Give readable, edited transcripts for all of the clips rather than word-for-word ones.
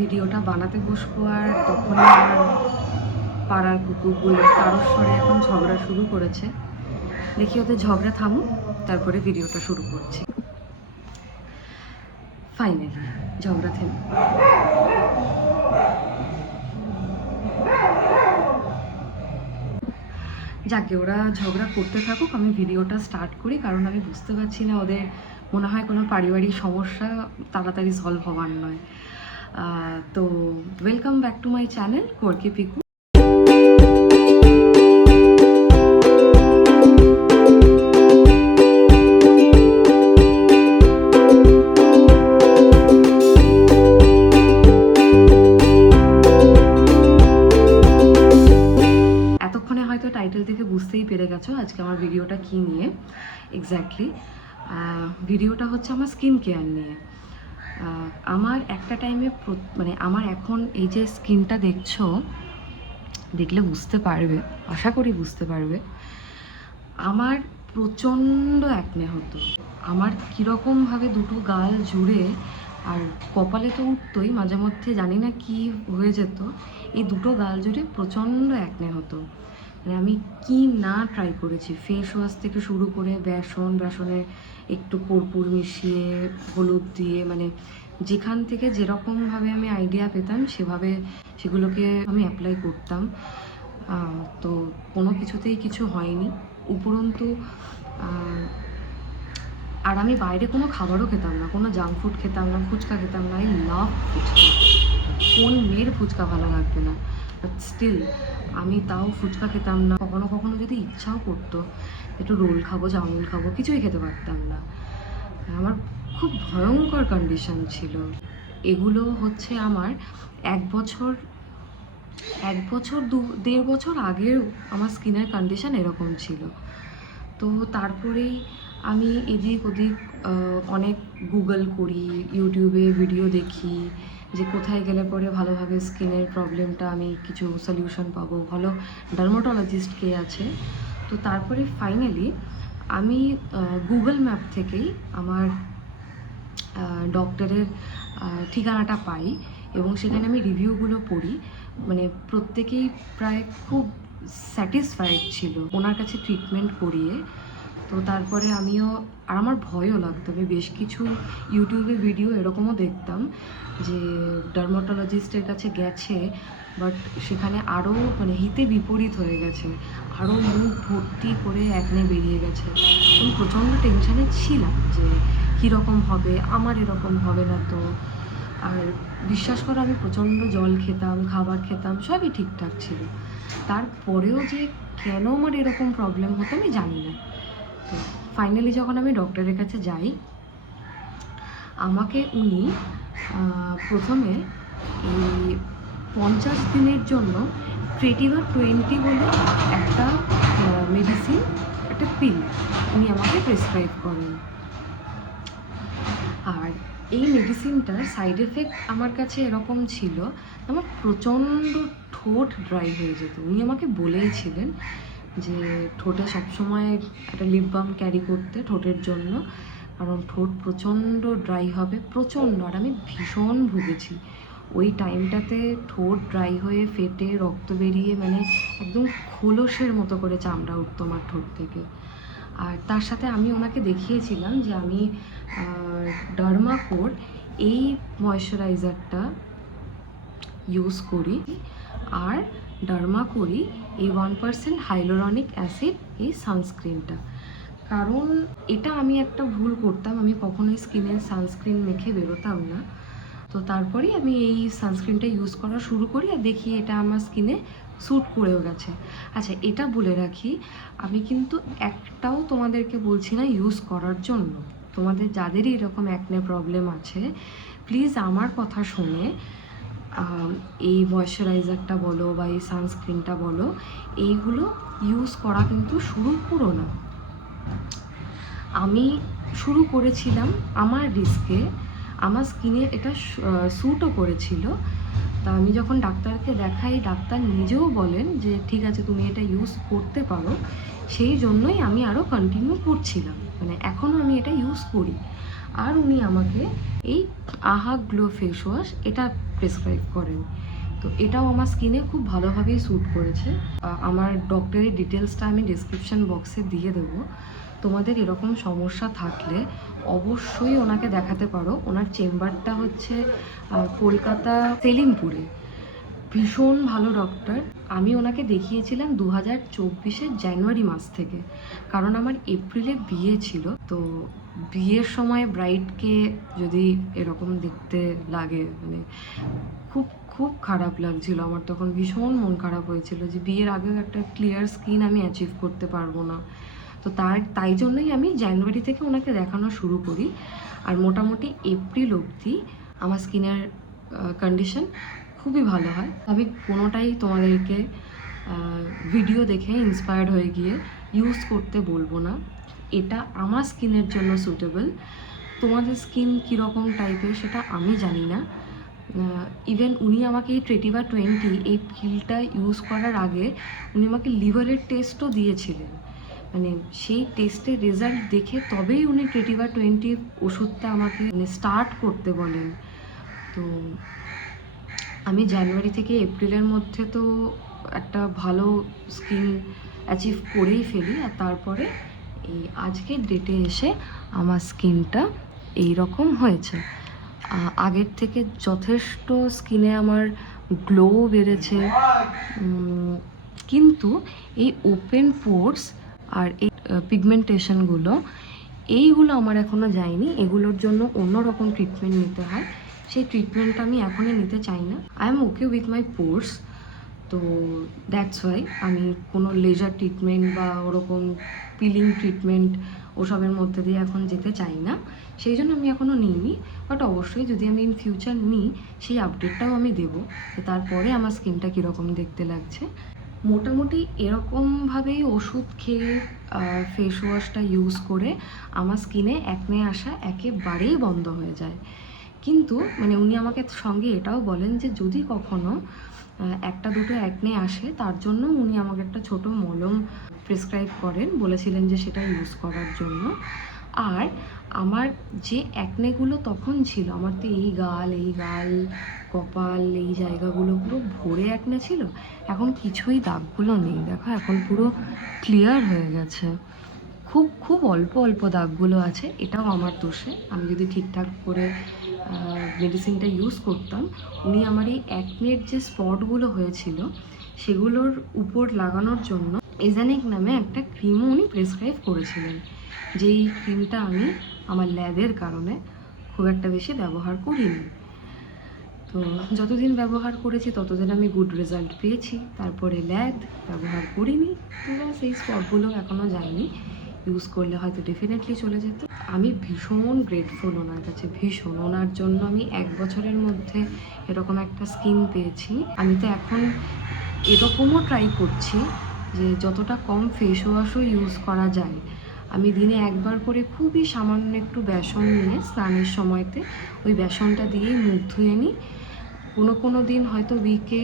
ভিডিওটা বানাতে বসবো আর তখনই আমার পাড়ার কুকুরগুলো কারোর স্বরে এখন ঝগড়া শুরু করেছে। দেখি ওদের ঝগড়া থামুক, তারপরে ভিডিওটা শুরু করছি। ফাইনালি ঝগড়া থেমে যাকে ওরা ঝগড়া করতে থাকুক, আমি ভিডিওটা স্টার্ট করি। কারণ আমি বুঝতে পারছি না ওদের মনে হয় কোনো পারিবারিক সমস্যা তাড়াতাড়ি সলভ হওয়ার নয়। তো welcome back to my channel কোরকি পিকু। এতক্ষণে হয়তো টাইটেল থেকে বুঝতেই পেরে গেছো আজকে আমার ভিডিওটা কী নিয়ে। এক্স্যাক্টলি ভিডিওটা হচ্ছে আমার স্কিন কেয়ার নিয়ে। আমার একটা টাইমে মানে আমার এখন এই যে স্কিনটা দেখছো, দেখলে বুঝতে পারবে, আশা করি বুঝতে পারবে, আমার প্রচণ্ড অ্যাকনে হতো। আমার কীরকমভাবে দুটো গাল জুড়ে আর কপালে তো উঠতোই, মাঝে মধ্যে জানি না কি হয়ে যেত, এই দুটো গাল জুড়ে প্রচণ্ড অ্যাকনে হতো। মানে আমি কি না ট্রাই করেছি, ফেস ওয়াশ থেকে শুরু করে বেসনে একটু কর্পূর মিশিয়ে হলুদ দিয়ে, মানে যেখান থেকে যেরকমভাবে আমি আইডিয়া পেতাম সেভাবে সেগুলোকে আমি অ্যাপ্লাই করতাম। তো কোনো কিছুতেই কিছু হয়নি। উপরন্তু আর আমি বাইরে কোনো খাবারও খেতাম না, কোনো জাঙ্ক ফুড খেতাম না, ফুচকা খেতাম না। আই লাভ ফুচকা, কোন মেয়ের ফুচকা ভালো লাগবে না? বাট স্টিল আমি তাও ফুচকা খেতাম না। কখনো কখনো যদি ইচ্ছাও করতো একটু রোল খাবো, চাউমিন খাবো, কিছুই খেতে পারতাম না। আমার খুব ভয়ঙ্কর কন্ডিশন ছিল। এগুলো হচ্ছে আমার এক বছর 1.5 বছর আগের আমার স্কিনের কন্ডিশন এরকম ছিল। তো তারপরেই আমি এদিক ওদিক অনেক গুগল করি, ইউটিউবে ভিডিও দেখি যে কোথায় গেলে পরে ভালোভাবে স্কিনের প্রবলেমটা আমি কিছু সলিউশন পাবো, ভালো ডার্মাটোলজিস্ট কে আছে। তো তারপরে ফাইনালি আমি গুগল ম্যাপ থেকেই আমার ডক্টরের ঠিকানাটা পাই এবং সেখানে আমি রিভিউগুলো পড়ি। মানে প্রত্যেকেই প্রায় খুব স্যাটিসফাইড ছিল ওনার কাছে ট্রিটমেন্ট করিয়ে। তো তারপরে আমিও, আর আমার ভয়ও লাগতো, আমি বেশ কিছু ইউটিউবে ভিডিও এরকমও দেখতাম যে ডার্মাটোলজিস্টের কাছে গেছে, বাট সেখানে আরও মানে হিতে বিপরীত হয়ে গেছে, আরও মুখ ভর্তি করে একনে বেরিয়ে গেছে। আমি প্রচণ্ড টেনশানে ছিলাম যে কীরকম হবে, আমার এরকম হবে না তো। আর বিশ্বাস করো আমি প্রচণ্ড জল খেতাম, খাবার খেতাম, সবই ঠিকঠাক ছিল। তারপরেও যে কেন আমার এরকম প্রবলেম হতো আমি জানি না। তো ফাইনালি যখন আমি ডক্টরের কাছে যাই, আমাকে উনি প্রথমে এই 50 দিনের জন্য ট্রেটিভার 20 বলে একটা মেডিসিন, একটা পিল উনি আমাকে প্রেসক্রাইব করেন। আর এই মেডিসিনটার সাইড এফেক্ট আমার কাছে এরকম ছিল, আমার প্রচণ্ড ঠোঁট ড্রাই হয়ে যেত। উনি আমাকে বলেইছিলেন যে ঠোঁটে সবসময় একটা লিপ বাম ক্যারি করতে ঠোঁটের জন্য, কারণ ঠোঁট প্রচণ্ড ড্রাই হবে, প্রচণ্ড। আর আমি ভীষণ ভুগেছি ওই টাইমটাতে, ঠোঁট ড্রাই হয়ে ফেটে রক্ত বেরিয়ে মানে একদম খোলসের মতো করে চামড়া উঠতো আমার ঠোঁট থেকে। আর তার সাথে আমি ওনাকে দেখিয়েছিলাম যে আমি ডার্মাকোর এই ময়শ্চারাইজারটা ইউজ করি আর ডার্মাকোরই এই 1% হাইলোরনিক অ্যাসিড এই সানস্ক্রিনটা। কারণ এটা আমি একটা ভুল করতাম, আমি কখনোই স্কিনে সানস্ক্রিন মেখে বেরোতাম না। তো তারপরেই আমি এই সানস্ক্রিনটা ইউজ করা শুরু করি আর দেখি এটা আমার স্কিনে স্যুট করেও গেছে। আচ্ছা, এটা বলে রাখি, আমি কিন্তু একটাও তোমাদেরকে বলছি না ইউজ করার জন্য। তোমাদের যাদেরই এরকম অ্যাকনে প্রবলেম আছে, প্লিজ আমার কথা শুনে এই ময়শ্চারাইজারটা বলো বা এই সানস্ক্রিনটা বলো, এইগুলো ইউজ করা কিন্তু শুরু করো না। আমি শুরু করেছিলাম আমার রিস্কে, আমার স্কিনে এটা স্যুটও করেছিল। তা আমি যখন ডাক্তারকে দেখাই, ডাক্তার নিজেও বলেন যে ঠিক আছে তুমি এটা ইউজ করতে পারো, সেই জন্যই আমি আরও কন্টিনিউ করছিলাম, মানে এখনও আমি এটা ইউজ করি। আর উনি আমাকে এই আহা গ্লো ফেস ওয়াশ এটা প্রেসক্রাইব করেন। তো এটাও আমার স্কিনে খুব ভালোভাবেই স্যুট করেছে। আমার ডক্টরের ডিটেলসটা আমি ডেসক্রিপশন বক্সে দিয়ে দেবো। তোমাদের এরকম সমস্যা থাকলে অবশ্যই ওনাকে দেখাতে পারো। ওনার চেম্বারটা হচ্ছে কলকাতা সেলিমপুরে। ভীষণ ভালো ডক্টর। আমি ওনাকে দেখিয়েছিলাম 2024 জানুয়ারি মাস থেকে, কারণ আমার এপ্রিলে বিয়ে ছিল। তো বিয়ের সময় ব্রাইডকে যদি এরকম দেখতে লাগে, মানে খুব খুব খারাপ লাগছিল আমার। তখন ভীষণ মন খারাপ হয়েছিল যে বিয়ের আগেও একটা ক্লিয়ার স্কিন আমি অ্যাচিভ করতে পারবো না। তো তাই জন্যই আমি জানুয়ারি থেকে ওনাকে দেখানো শুরু করি। আর মোটামুটি এপ্রিল অবধি আমার স্কিনের কন্ডিশন খুবই ভালো হয়। আমি কোনোটাই তোমাদেরকে ভিডিও দেখে ইন্সপায়ার্ড হয়ে গিয়ে ইউজ করতে বলবো না। এটা আমার স্কিনের জন্য সুটেবল। তোমাদের স্কিন কীরকম টাইপের সেটা আমি জানি না। ইভেন উনি আমাকে এই ট্রেটিভা 20 এই পিলটা ইউজ করার আগে উনি আমাকে লিভারের টেস্টও দিয়েছিলেন। মানে সেই টেস্টের রেজাল্ট দেখে তবেই উনি ট্রেটিভা 20 ওষুধটা আমাকে স্টার্ট করতে বলেন। তো আমি জানুয়ারি থেকে এপ্রিলের মধ্যে তো একটা ভালো স্কিন অ্যাচিভ করেই ফেলি। আর তারপরে এই আজকের ডেটে এসে আমার স্কিনটা এই রকম হয়েছে। আগের থেকে যথেষ্ট স্কিনে আমার গ্লো বেড়েছে। কিন্তু এই ওপেন পোর্স আর এই পিগমেন্টেশনগুলো এইগুলো আমার এখনও যায়নি। এগুলোর জন্য অন্য রকম ট্রিটমেন্ট নিতে হয়। সেই ট্রিটমেন্টটা আমি এখনই নিতে চাই না। I am okay with my pores. তো দ্যাটস ওয়াই আমি কোনো লেজার ট্রিটমেন্ট বা ওরকম পিলিং ট্রিটমেন্ট ওসবের মধ্যে দিয়ে এখন যেতে চাই না। সেই জন্য আমি এখনও নিইনি। বাট অবশ্যই যদি আমি ইন ফিউচার নিই সেই আপডেটটাও আমি দেবো যে তারপরে আমার স্কিনটা কীরকম দেখতে লাগছে। মোটামুটি এরকমভাবেই ওষুধ খেয়ে ফেস ওয়াশটা ইউজ করে আমার স্কিনে অ্যাকনে আসা একেবারেই বন্ধ হয়ে যায়। কিন্তু মানে উনি আমাকে সঙ্গে এটাও বলেন যে যদি কখনো একটা দুটো অ্যাকনে আসে তার জন্য উনি আমাকে একটা ছোট মলম প্রেসক্রাইব করেন, বলেছিলেন যে সেটা ইউজ করার জন্য। আর আমার যে অ্যাকনেগুলো তখন ছিল, আমার তো এই গাল কপাল এই জায়গাগুলো পুরো ভরে অ্যাকনে ছিল, এখন কিছুই দাগগুলো নেই। দেখো এখন পুরো ক্লিয়ার হয়ে গেছে। খুব খুব অল্প অল্প দাগগুলো আছে। এটাও আমার দোষে। আমি যদি ঠিকঠাক করে মেডিসিনটা ইউজ করতাম, উনি আমার এই অ্যাকনের যে স্পটগুলো হয়েছিল সেগুলোর উপর লাগানোর জন্য এজানিক নামে একটা ক্রিমও উনি প্রেসক্রাইব করেছিলেন। যেই ক্রিমটা আমি আমার ল্যাদের কারণে খুব একটা বেশি ব্যবহার করিনি। তো যতদিন ব্যবহার করেছি ততদিন আমি গুড রেজাল্ট পেয়েছি। তারপরে ল্যাদ ব্যবহার করিনি, তো সেই স্পটগুলো এখনও যায়নি। ইউজ করলে হয়তো ডেফিনেটলি চলে যেত। আমি ভীষণ গ্রেটফুল ওনার কাছে, ভীষণ। ওনার জন্য আমি 1 বছরের মধ্যে এরকম একটা স্কিন পেয়েছি। আমি তো এখন এরকমও ট্রাই করছি যে যতটা কম ফেস ওয়াশও ইউজ করা যায়। আমি দিনে একবার করে খুবই সামান্য একটু বেসন নিয়ে স্নানের সময়তে ওই বেসনটা দিয়েই মুখ ধুয়ে নিই। কোনো দিন হয়তো উইকে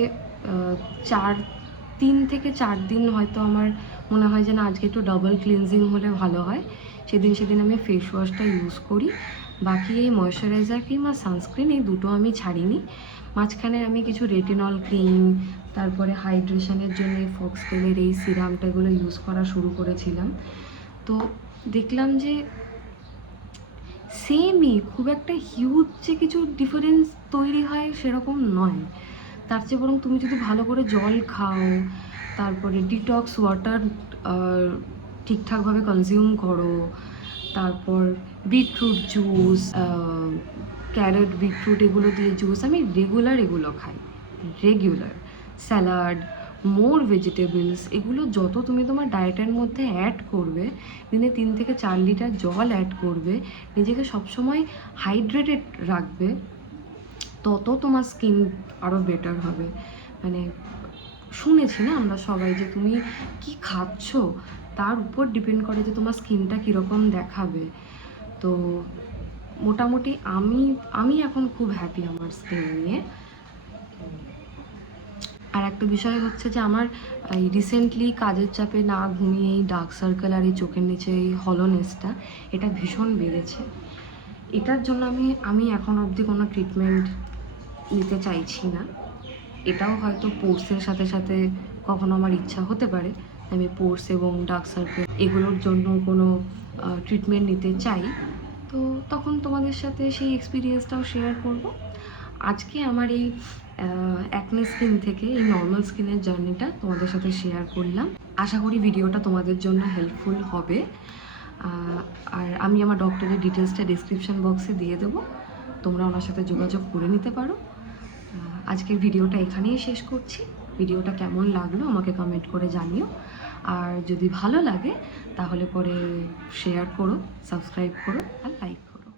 3 থেকে 4 দিন হয়তো আমার মনে হয় যে না আজকে একটু ডাবল ক্লিনজিং হলে ভালো হয়, সেদিন আমি ফেস ওয়াশটা ইউজ করি। বাকি এই ময়শ্চারাইজার ক্রিম আর সানস্ক্রিন এই দুটো আমি ছাড়িনি। মাঝখানে আমি কিছু রেটিনল ক্রিম, তারপরে হাইড্রেশনের জন্য ফক্সটেলের এই সিরামটা এগুলো ইউজ করা শুরু করেছিলাম। তো দেখলাম যে সেমই, খুব একটা হিউজ যে কিছু ডিফারেন্স তৈরি হয় সেরকম নয়। তার চেয়ে বরং তুমি যদি ভালো করে জল খাও, তারপরে ডিটক্স ওয়াটার ঠিকঠাকভাবে কনজিউম করো, তারপর বিটরুট জুস, ক্যারট বিটরুট এগুলো দিয়ে জুস আমি রেগুলার এগুলো খাই। স্যালাড, মোর ভেজিটেবলস, এগুলো যত তুমি তোমার ডায়েটের মধ্যে অ্যাড করবে, দিনে 3 থেকে 4 লিটার জল অ্যাড করবে, নিজেকে সবসময় হাইড্রেটেড রাখবে, তত তোমার স্কিন আরও বেটার হবে। মানে শুনেছি না আমরা সবাই যে তুমি কি খাচ্ছ তার উপর ডিপেন্ড করে যে তোমার স্কিনটা কীরকম দেখাবে। তো মোটামুটি আমি এখন খুব হ্যাপি আমার স্কিন নিয়ে। আর একটা বিষয় হচ্ছে যে আমার এই রিসেন্টলি কাজের চাপে না ঘুমিয়ে এই ডার্ক সার্কেল আর এই চোখের নিচে এই হলোনেসটা এটা ভীষণ বেড়েছে। এটার জন্য আমি এখন অবধি কোনো ট্রিটমেন্ট নিতে চাইছি না। এটাও হয়তো পোর্সের সাথে সাথে কখনো আমার ইচ্ছা হতে পারে আমি পোর্স এবং ডার্ক সার্কেল এগুলোর জন্য কোনো ট্রিটমেন্ট নিতে চাই। তো তখন তোমাদের সাথে সেই এক্সপিরিয়েন্সটাও শেয়ার করব। আজকে আমার এই অ্যাকনে স্কিন থেকে এই নর্মাল স্কিনের জার্নিটা তোমাদের সাথে শেয়ার করলাম। আশা করি ভিডিওটা তোমাদের জন্য হেল্পফুল হবে। আর আমি আমার ডক্টরের ডিটেলসটা ডিসক্রিপশন বক্সে দিয়ে দেবো, তোমরা ওনার সাথে যোগাযোগ করে নিতে পারো। আজকের ভিডিওটা এখানেই শেষ করছি। ভিডিওটা কেমন লাগলো আমাকে কমেন্ট করে জানিও। আর যদি ভালো লাগে তাহলে পরে শেয়ার করো, সাবস্ক্রাইব করো আর লাইক করো।